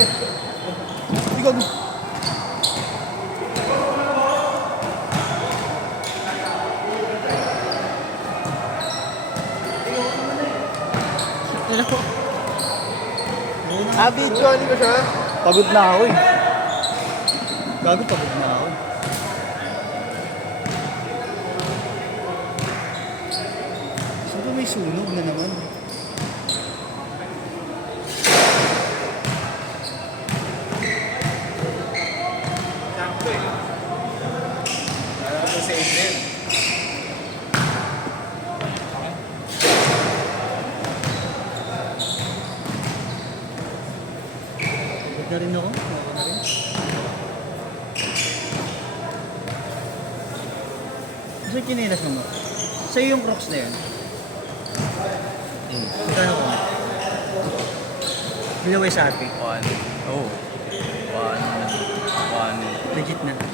Ikaw. Ano po? Videoan ko siya. Pagod na ako eh. Gago, pagod na ako. Saan ba may sunog na naman? Sakto eh. Alam ko sa Adrian. Pagod na rin ako. Pagod na rin. Saan kinilas mo? Sa'yo yung Crocs na yun? Magkano ko? Bilaway sa atin. 1, oh. 1, Legit na. 1,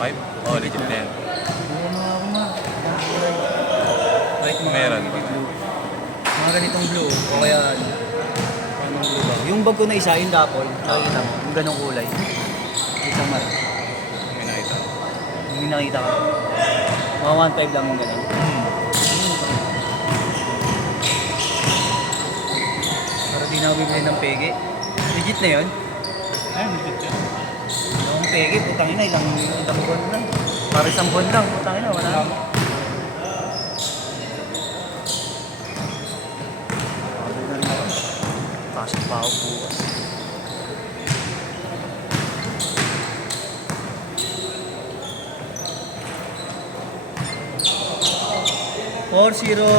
5. Oh, legit na yan. Oo, mga ako ma. Like mga Meron. blue. Mga ganitong blue. O kaya anong blue ba? Yung bag ko na isa, yung dapol. Nakikita mo. Yung ganong kulay. Isang mara. May nakita. Hindi nakita ka. Mga 1.5 lang yung ganun. Para di na ako bibili ng pege. Legit na yun. Ayun, legit yan. Yung pege, putang ina, ilang buwan lang. Para isang buwan lang, putang ina, wala. Pagod na rin ako. Pasok pa ako bukas. Four zero.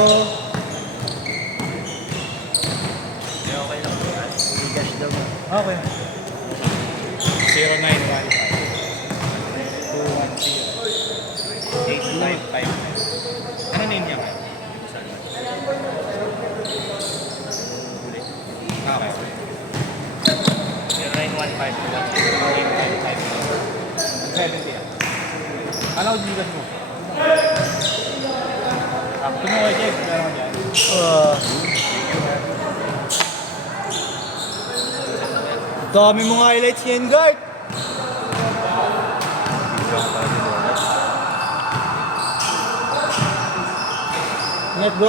Hindi, okay lang. Bigas daw. Okay. 0915 210 855. Ano name niya kayo? Huli. Okay. 0915 210 855. 70 yan. Ano ang bigas mo? Sakto mo kay Jeff. Meron ka dyan. Dami mong highlights yan, guard. Let's go.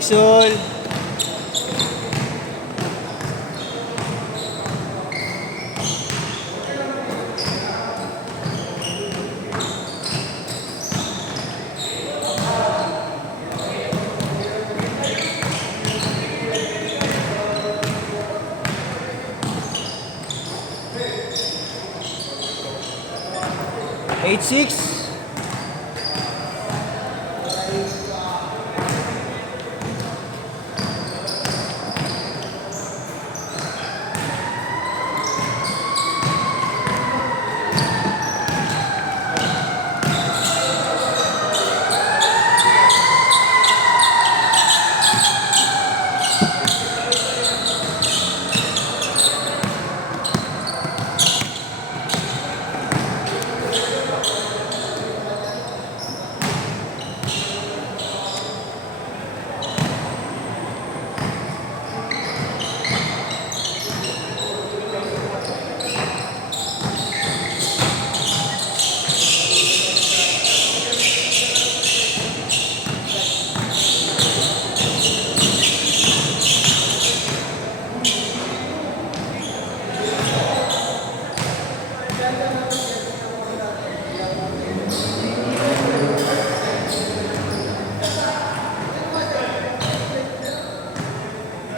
Siksol. Eight six.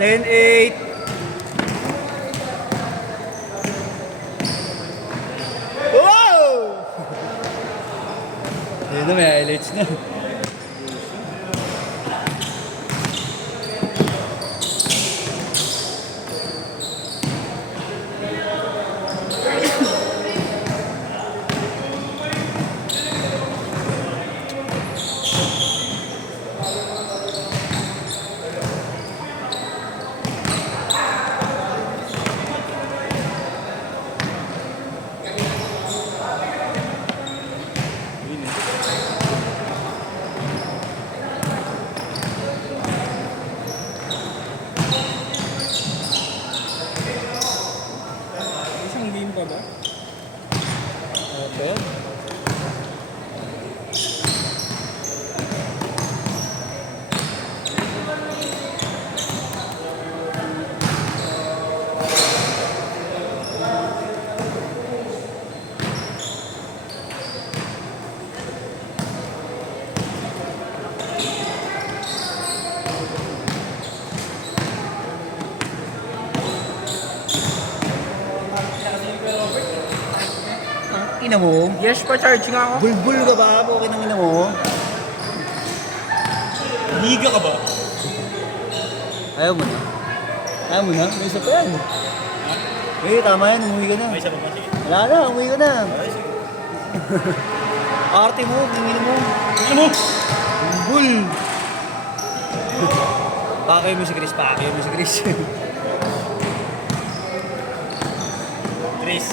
Ten eight. Yun na, may highlights na. Isang game pa ba? Okay. Ina mo? Yes pa, charge nga ako. Bulbul ka ba? Okay nang ina mo? Liga ka ba? Ayaw mo na. Ayaw mo na? May isa pa yan. Eh, tama yan. Umuwi ka na. May isa pa ba? Sige. Wala na, umuwi ka na. Ay, sige. Arte mo, tingin mo. Ano mo? Bulbul! Pakay mo si Chris, pakay mo si Chris. Chris.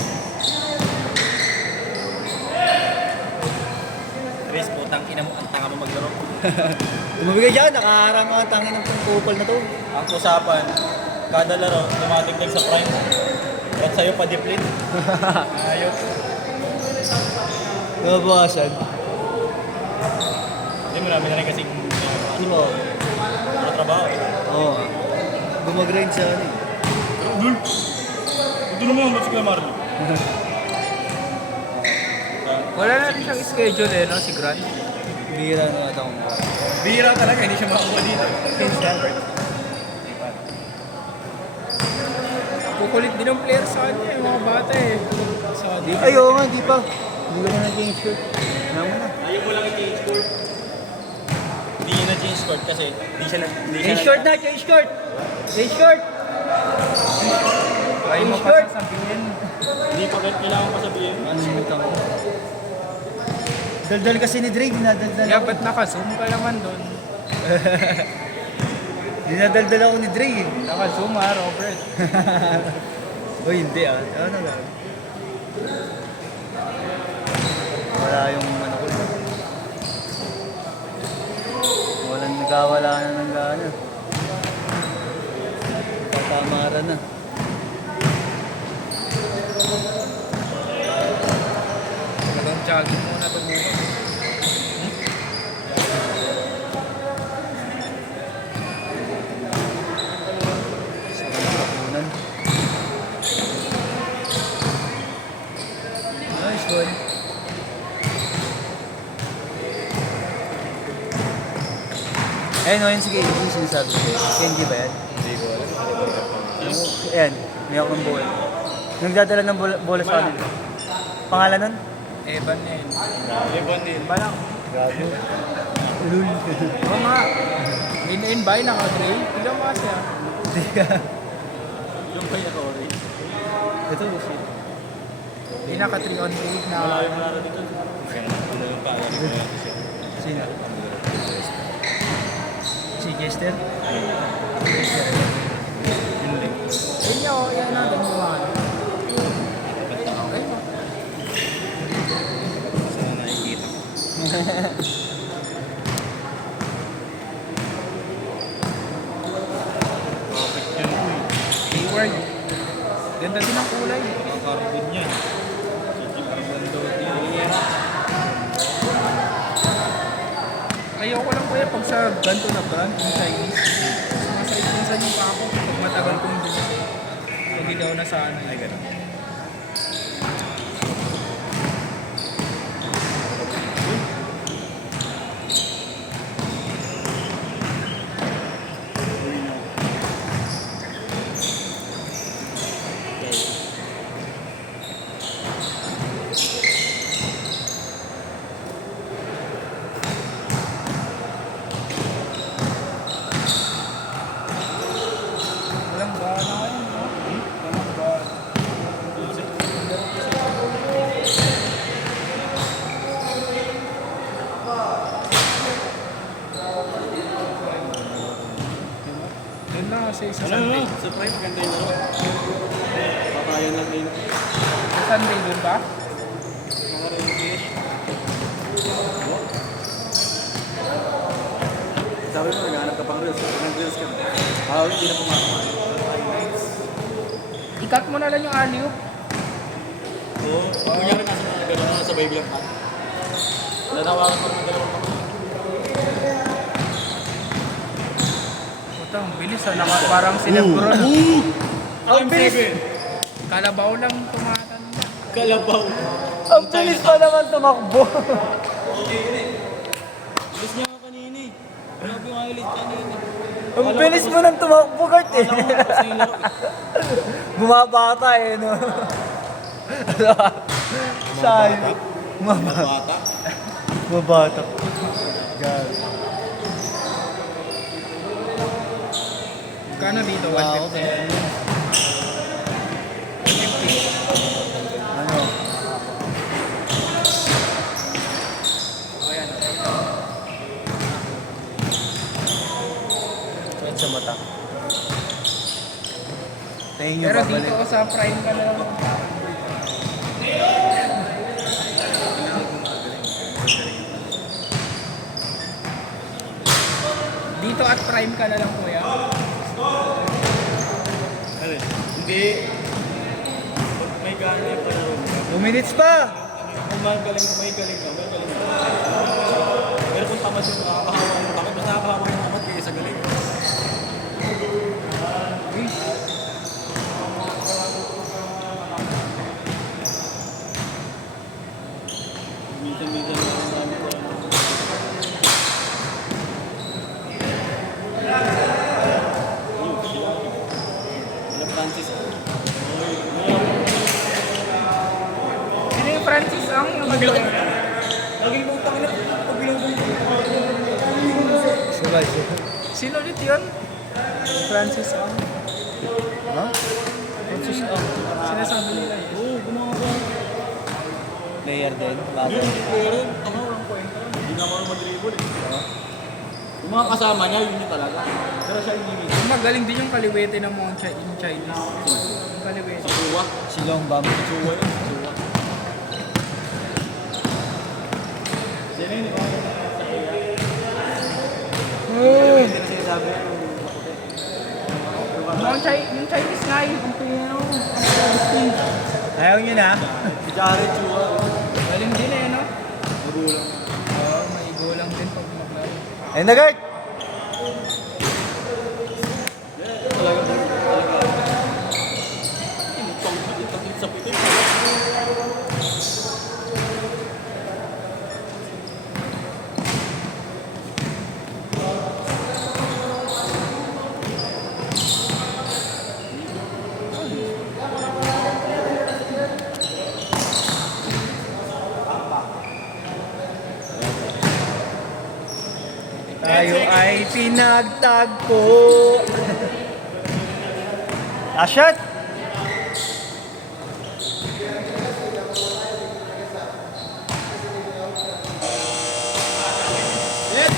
Chris, putang ina mo. Ang tanga mo maglaro. Umabigay dyan, nakaharang ang tangin ng kupal na to. Ang usapan, kada laro, tumatigdag sa prime. At sa'yo pa deplete. Ayok. Nababawasan. Hindi mo namin na rin kasing Diba? para trabaho eh. Oo. Gumagrind sa ano eh. Dul! Ito naman, ba't si Marlon? Wala natin siyang schedule eh, no? Si Grant. Bira na ata akong Bihira talaga, hindi siya makakuha dito. Ken Stanford. Kukulit din ng player sa kanya, yung mga bata eh. Di, ayaw nga, di pa. Hindi ko na nag-game shirt. Ano mo na. Ayaw mo lang i-change court. Hindi niya na-change court kasi hindi siya Change short na, change short! Change short! Try mo pa sasabihin. Hindi pa kailangan pa sabihin. Ano yung tama? Daldal kasi ni Dre, dinadaldal Yeah, ako. ba't naka-zoom ka naman doon? Dinadaldal ako ni Dre eh. Naka-zoom ha, Robert. Uy, hindi ah. Ano na? Wala yung ano ko. Walang nagkawala na ng gana. Papamara na. Talagang jogging muna ito bukas. Kapunan. Nice one. Ayun, ayun, sige, yung sinasabi ko. Candy ba yan? Hindi ko alam. Ayan, may ako ng bola. Nagdadala ng bola sa kanila. Pangalan nun? Evan na yun. Lebon din. Ba lang? Gago. Ulul. Oo nga. In by naka-gray. Ilang mga siya. Hindi ka. Yung kay ako rin. Ito, shit. Hindi naka-3 on 8 na. Malayo na natin dito. Kaya ano yung pa. Sino? Si Jester? Yun niya, oh, yan na. Ganyan. Okay mo. Saan nakikita ko? Perfect yun. Keyword. Ganda din ang kulay. Carbon yan. Sige, carbon doon. Ayoko lang kuya pag sa ganito na brand, yung Chinese. Sumasakit minsan yung pako pag matagal kong doon. Pag hindi ako nasanay. Ay, ganun. Sa prime, ganda yung laro. Patayan lang din. Sunday doon ba? Mga religious. Sabi mo, naghanap ka pang reels. Nag-reels ka. Hindi na pumakama. Ikat mo na lang yung alley-oop. Oo. Kunyari nasa mga gano'n na sabay bilang ka. Nanawakan pa ng dalawang pang. Putang, bilis ha. Parang si Lebron. Ang bilis! Kalabaw lang tumatanda. Kalabaw. Ang bilis pa naman tumakbo. Bilis niya nga kanina eh. Grabe yung highlight kanina. Ang bilis mo nang tumakbo, Kurt eh. Alam mo, tapos na yung laro eh. Bumabata eh, no? Sayang. Bata. Bumabata. God. Kano dito? 150? Ano? Yan sa mata. Tingin nyo Pero babalik. dito ko sa prime ka na lang. Dito at prime ka na lang kuya. Ano eh? Hindi. Pag may gana yung palaro. 2 minutes pa! Kung magaling, may galing ka, may galing ka. Pero kung tamad yung nakakahawa yung takot, mas nakakahawa yung takot kaya sa galing. Minsan-minsan lang ang dami ko. Ayun, sila. Sila Francis. Sino yung Francis ang yung Lagi kong tangin na pagbilang ko. Sabay. Sino ulit yun? Francis ang. Ha? Francis ang. Sinasabi nila yun. Oo, gumawa ko. Player din. Bago. Pero, tama walang kwenta. Hindi na ako mag-dribble eh. Yung mga kasama niya, yun yung talaga. Pero siya yung limit. Yung magaling din yung kaliwete ng mga in Chinese. Yung kaliwete. Sa kuwa. Si Longbam. Suwa yun. Suwa. Sino yun, di ba? Sa kuya. Hindi na sinasabi yung maputi. Yung Chinese nga yung kumpino. Ayaw nyo na? Si Jared Chua. Galing din eh, no? Magulang. Oo, may gulang din pag maglaro. Ayun na, Kurt! Talaga. Itakit sa pitin. Tayo ay pinagtagpo. Ashot! Yes!